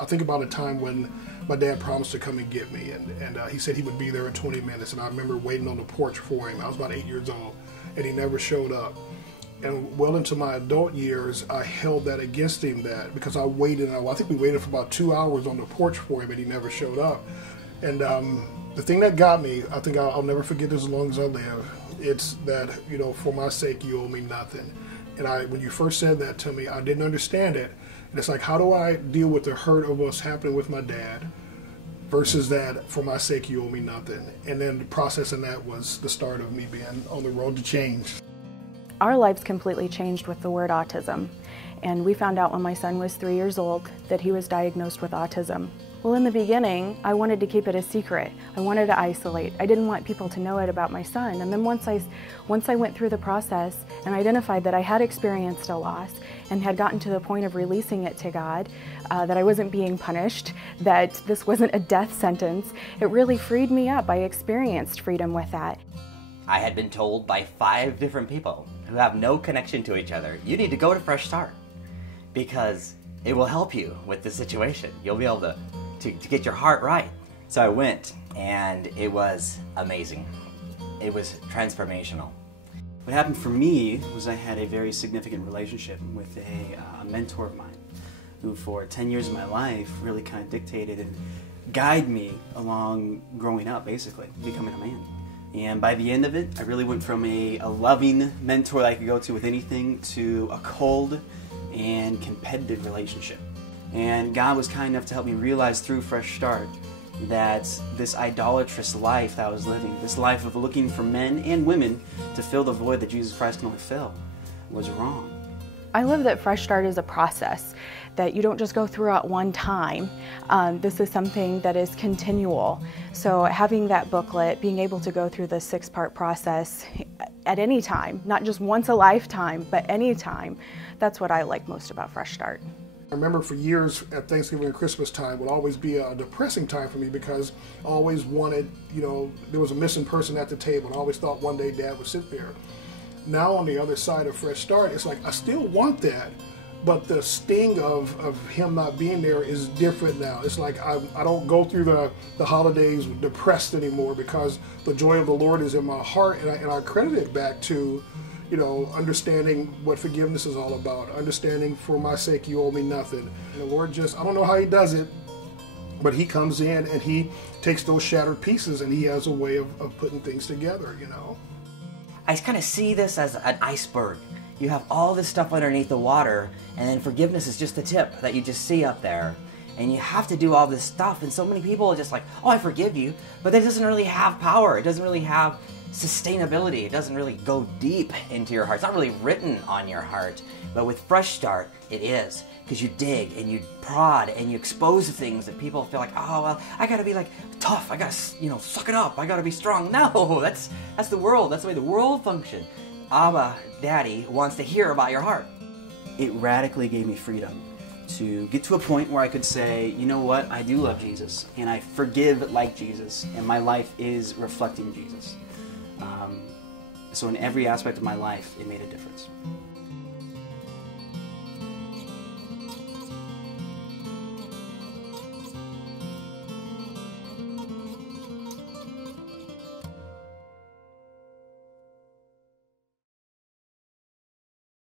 I think about a time when my dad promised to come and get me, and he said he would be there in 20 minutes, and I remember waiting on the porch for him. I was about 8 years old, and he never showed up. And well into my adult years, I held that against him, that because I waited, I think we waited for about 2 hours on the porch for him, and he never showed up. And the thing that got me, I think I'll never forget this as long as I live, it's that, you know, for my sake, you owe me nothing. And when you first said that to me, I didn't understand it. And it's like, how do I deal with the hurt of what's happening with my dad versus that, for my sake, you owe me nothing. And then the process in that was the start of me being on the road to change. Our lives completely changed with the word autism. And we found out when my son was 3 years old that he was diagnosed with autism. Well, in the beginning, I wanted to keep it a secret. I wanted to isolate. I didn't want people to know it about my son. And then once I went through the process and identified that I had experienced a loss and had gotten to the point of releasing it to God, that I wasn't being punished, that this wasn't a death sentence, it really freed me up. I experienced freedom with that. I had been told by 5 different people who have no connection to each other, you need to go to Fresh Start because it will help you with the situation. You'll be able to get your heart right. So I went, and it was amazing. It was transformational. What happened for me was I had a very significant relationship with a mentor of mine who for 10 years of my life really kind of dictated and guided me along growing up, basically, becoming a man. And by the end of it, I really went from a loving mentor that I could go to with anything to a cold and competitive relationship. And God was kind enough to help me realize through Fresh Start that this idolatrous life that I was living, this life of looking for men and women to fill the void that Jesus Christ can only fill, was wrong. I love that Fresh Start is a process, that you don't just go through at one time. This is something that is continual. So having that booklet, being able to go through the 6-part process at any time, not just once a lifetime, but any time, that's what I like most about Fresh Start. I remember for years at Thanksgiving and Christmas time would always be a depressing time for me because I always wanted, you know, there was a missing person at the table, and I always thought one day Dad would sit there. Now on the other side of Fresh Start, it's like I still want that, but the sting of him not being there is different now. It's like I don't go through the holidays depressed anymore because the joy of the Lord is in my heart, and I credit it back to, you know, understanding what forgiveness is all about, understanding for my sake you owe me nothing. And the Lord just, I don't know how he does it, but he comes in and he takes those shattered pieces and he has a way of putting things together, you know. I kind of see this as an iceberg. You have all this stuff underneath the water, and then forgiveness is just the tip that you just see up there. And you have to do all this stuff, and so many people are just like, oh, I forgive you, but that doesn't really have power. It doesn't really have sustainability. It doesn't really go deep into your heart. It's not really written on your heart. But with Fresh Start, it is. Because you dig and you prod and you expose things that people feel like, oh, well, I gotta be like tough. I gotta, you know, suck it up. I gotta be strong. No, that's the world. That's the way the world functions. Abba, Daddy, wants to hear about your heart. It radically gave me freedom to get to a point where I could say, you know what, I do love Jesus, and I forgive like Jesus, and my life is reflecting Jesus. So in every aspect of my life, it made a difference.